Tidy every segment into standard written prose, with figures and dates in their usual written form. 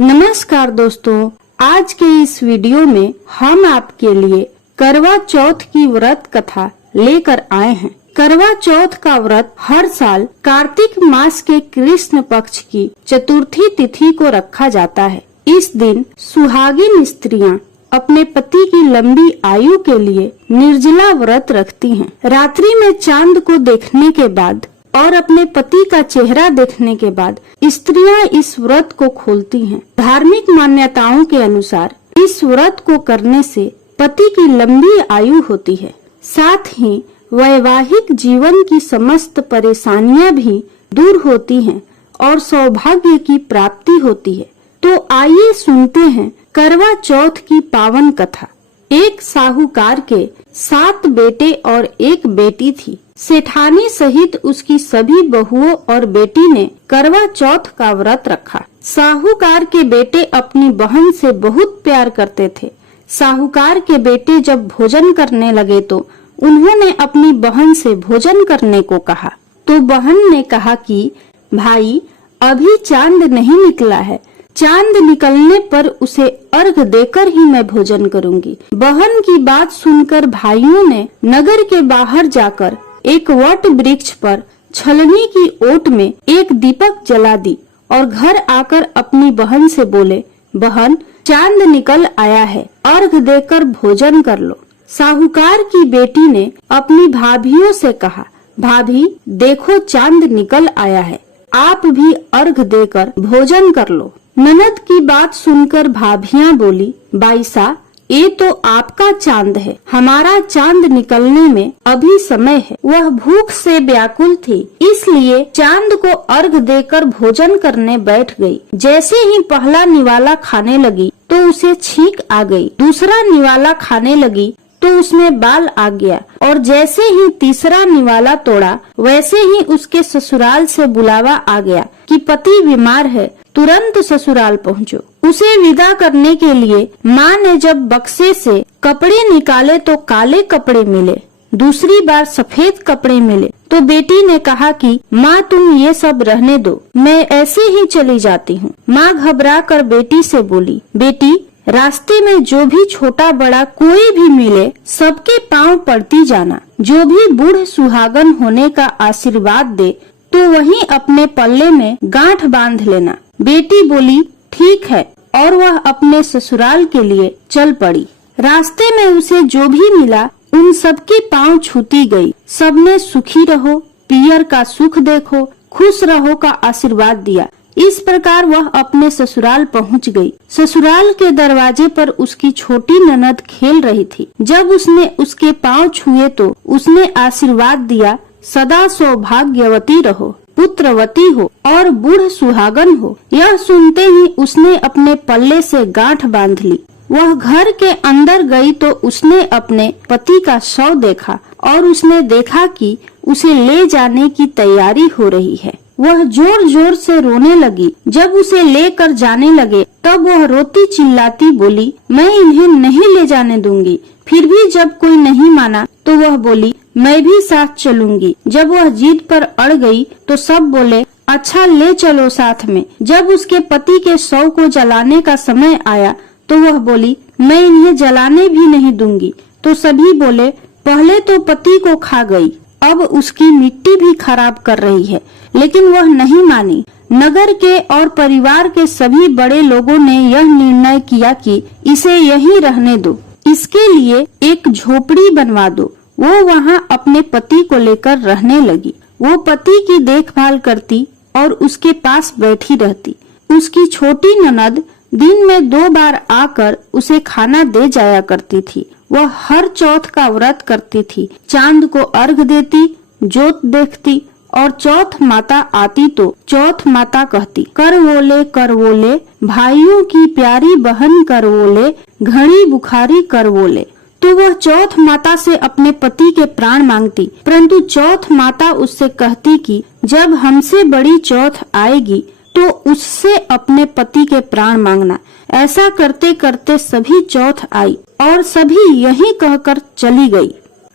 नमस्कार दोस्तों, आज के इस वीडियो में हम आपके लिए करवा चौथ की व्रत कथा लेकर आए हैं। करवा चौथ का व्रत हर साल कार्तिक मास के कृष्ण पक्ष की चतुर्थी तिथि को रखा जाता है। इस दिन सुहागिन स्त्रियां अपने पति की लंबी आयु के लिए निर्जला व्रत रखती हैं। रात्रि में चांद को देखने के बाद और अपने पति का चेहरा देखने के बाद स्त्रियां इस व्रत को खोलती हैं। धार्मिक मान्यताओं के अनुसार इस व्रत को करने से पति की लंबी आयु होती है, साथ ही वैवाहिक जीवन की समस्त परेशानियां भी दूर होती हैं और सौभाग्य की प्राप्ति होती है। तो आइए सुनते हैं करवा चौथ की पावन कथा। एक साहूकार के 7 बेटे और एक बेटी थी। सेठानी सहित उसकी सभी बहुओं और बेटी ने करवा चौथ का व्रत रखा। साहूकार के बेटे अपनी बहन से बहुत प्यार करते थे। साहूकार के बेटे जब भोजन करने लगे तो उन्होंने अपनी बहन से भोजन करने को कहा, तो बहन ने कहा कि भाई, अभी चांद नहीं निकला है, चांद निकलने पर उसे अर्घ देकर ही मैं भोजन करूंगी। बहन की बात सुनकर भाइयों ने नगर के बाहर जाकर एक वट वृक्ष पर छलनी की ओट में एक दीपक जला दी और घर आकर अपनी बहन से बोले, बहन, चांद निकल आया है, अर्घ देकर भोजन कर लो। साहूकार की बेटी ने अपनी भाभियों से कहा, भाभी देखो चांद निकल आया है, आप भी अर्घ देकर भोजन कर लो। ननद की बात सुनकर भाभियां बोली, बाईसा, ये तो आपका चांद है, हमारा चांद निकलने में अभी समय है। वह भूख से व्याकुल थी, इसलिए चांद को अर्घ देकर भोजन करने बैठ गई। जैसे ही पहला निवाला खाने लगी तो उसे छींक आ गई। दूसरा निवाला खाने लगी तो उसमें बाल आ गया और जैसे ही तीसरा निवाला तोड़ा वैसे ही उसके ससुराल से बुलावा आ गया कि पति बीमार है, तुरंत ससुराल पहुँचो। उसे विदा करने के लिए माँ ने जब बक्से से कपड़े निकाले तो काले कपड़े मिले, दूसरी बार सफेद कपड़े मिले तो बेटी ने कहा कि माँ, तुम ये सब रहने दो, मैं ऐसे ही चली जाती हूँ। माँ घबरा कर बेटी से बोली, बेटी, रास्ते में जो भी छोटा बड़ा कोई भी मिले सबके पांव पड़ती जाना। जो भी बूढ़ सुहागन होने का आशीर्वाद दे तो वहीं अपने पल्ले में गांठ बांध लेना। बेटी बोली, ठीक है, और वह अपने ससुराल के लिए चल पड़ी। रास्ते में उसे जो भी मिला उन सबके पांव छूती गई। सबने सुखी रहो, पियर का सुख देखो, खुश रहो का आशीर्वाद दिया। इस प्रकार वह अपने ससुराल पहुंच गई। ससुराल के दरवाजे पर उसकी छोटी ननद खेल रही थी। जब उसने उसके पांव छुए तो उसने आशीर्वाद दिया, सदा सौभाग्यवती रहो, पुत्रवती हो और बूढ़ सुहागन हो। यह सुनते ही उसने अपने पल्ले से गांठ बांध ली। वह घर के अंदर गई तो उसने अपने पति का शव देखा और उसने देखा कि उसे ले जाने की तैयारी हो रही है। वह जोर जोर से रोने लगी। जब उसे लेकर जाने लगे तब वह रोती चिल्लाती बोली, मैं इन्हें नहीं ले जाने दूंगी। फिर भी जब कोई नहीं माना तो वह बोली, मैं भी साथ चलूंगी। जब वह जिद पर अड़ गई तो सब बोले, अच्छा ले चलो साथ में। जब उसके पति के शव को जलाने का समय आया तो वह बोली, मैं इन्हें जलाने भी नहीं दूंगी। तो सभी बोले, पहले तो पति को खा गई, अब उसकी मिट्टी भी खराब कर रही है। लेकिन वह नहीं मानी। नगर के और परिवार के सभी बड़े लोगों ने यह निर्णय किया कि इसे यहीं रहने दो, इसके लिए एक झोपड़ी बनवा दो। वो वहाँ अपने पति को लेकर रहने लगी। वो पति की देखभाल करती और उसके पास बैठी रहती। उसकी छोटी ननद दिन में 2 बार आकर उसे खाना दे जाया करती थी। वह हर चौथ का व्रत करती थी। चांद को अर्घ देती, जोत देखती और चौथ माता आती तो चौथ माता कहती, कर वोले भाइयों की प्यारी बहन कर वोले, घड़ी बुखारी कर वोले। तो वह चौथ माता से अपने पति के प्राण मांगती, परंतु चौथ माता उससे कहती कि जब हमसे बड़ी चौथ आएगी तो उससे अपने पति के प्राण मांगना। ऐसा करते करते सभी चौथ आई और सभी यही कहकर चली गई।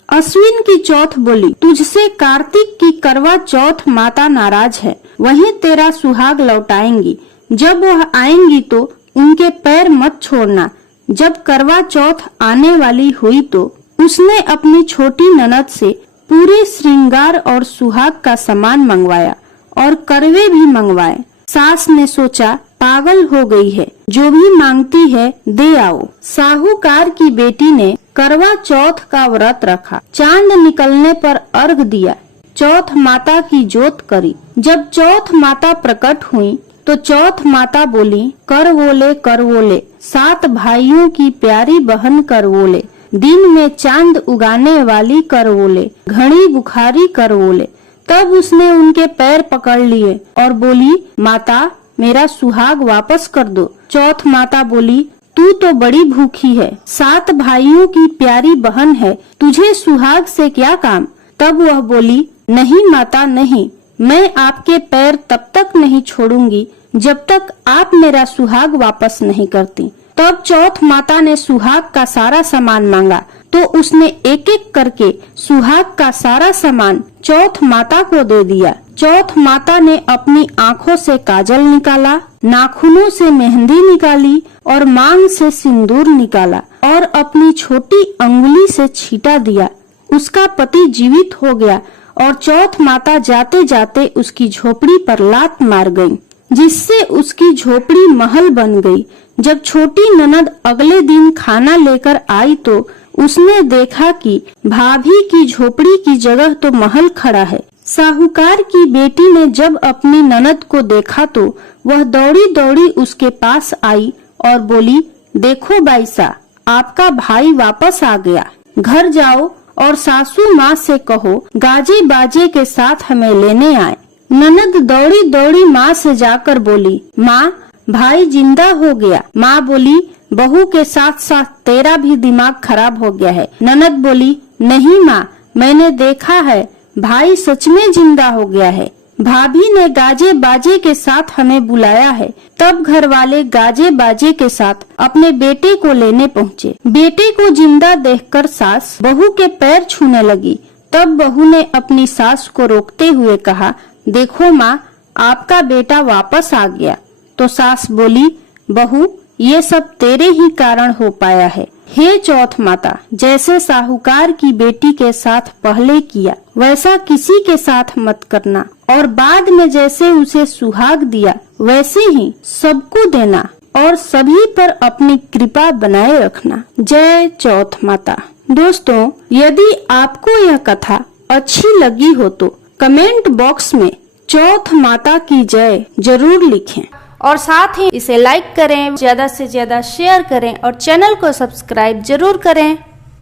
अश्विन की चौथ बोली, तुझसे कार्तिक की करवा चौथ माता नाराज है, वहीं तेरा सुहाग लौटाएंगी। जब वह आएंगी तो उनके पैर मत छोड़ना। जब करवा चौथ आने वाली हुई तो उसने अपनी छोटी ननद से पूरे श्रृंगार और सुहाग का सामान मंगवाया और करवे भी मंगवाए। सास ने सोचा पागल हो गई है, जो भी मांगती है दे आओ। साहूकार की बेटी ने करवा चौथ का व्रत रखा। चांद निकलने पर अर्घ दिया। चौथ माता की जोत करी। जब चौथ माता प्रकट हुई तो चौथ माता बोली, कर वोले 7 भाइयों की प्यारी बहन कर वोले, दिन में चांद उगाने वाली कर वोले, घड़ी बुखारी कर वोले। तब उसने उनके पैर पकड़ लिए और बोली, माता मेरा सुहाग वापस कर दो। चौथ माता बोली, तू तो बड़ी भूखी है, 7 भाइयों की प्यारी बहन है, तुझे सुहाग से क्या काम। तब वह बोली, नहीं माता नहीं, मैं आपके पैर तब तक नहीं छोड़ूंगी जब तक आप मेरा सुहाग वापस नहीं करती। तब चौथ माता ने सुहाग का सारा सामान मांगा तो उसने एक एक करके सुहाग का सारा सामान चौथ माता को दे दिया। चौथ माता ने अपनी आँखों से काजल निकाला, नाखूनों से मेहंदी निकाली और मांग से सिंदूर निकाला और अपनी छोटी अंगुली से छींटा दिया। उसका पति जीवित हो गया और चौथ माता जाते जाते उसकी झोपड़ी पर लात मार गई, जिससे उसकी झोपड़ी महल बन गई। जब छोटी ननद अगले दिन खाना लेकर आई तो उसने देखा कि भाभी की झोपड़ी की जगह तो महल खड़ा है। साहूकार की बेटी ने जब अपनी ननद को देखा तो वह दौड़ी दौड़ी उसके पास आई और बोली, देखो बाईसा, आपका भाई वापस आ गया। घर जाओ और सासू माँ से कहो गाजे बाजे के साथ हमें लेने आए। ननद दौड़ी दौड़ी माँ से जाकर बोली, माँ भाई जिंदा हो गया। माँ बोली, बहू के साथ साथ तेरा भी दिमाग खराब हो गया है। ननद बोली, नहीं माँ, मैंने देखा है, भाई सच में जिंदा हो गया है। भाभी ने गाजे बाजे के साथ हमें बुलाया है। तब घर वाले गाजे बाजे के साथ अपने बेटे को लेने पहुँचे। बेटे को जिंदा देखकर सास बहू के पैर छूने लगी। तब बहू ने अपनी सास को रोकते हुए कहा, देखो माँ, आपका बेटा वापस आ गया। तो सास बोली, बहू ये सब तेरे ही कारण हो पाया है। हे चौथ माता, जैसे साहूकार की बेटी के साथ पहले किया वैसा किसी के साथ मत करना और बाद में जैसे उसे सुहाग दिया वैसे ही सबको देना और सभी पर अपनी कृपा बनाए रखना। जय चौथ माता। दोस्तों, यदि आपको यह कथा अच्छी लगी हो तो कमेंट बॉक्स में चौथ माता की जय जरूर लिखें और साथ ही इसे लाइक करें, ज्यादा से ज्यादा शेयर करें और चैनल को सब्सक्राइब जरूर करें।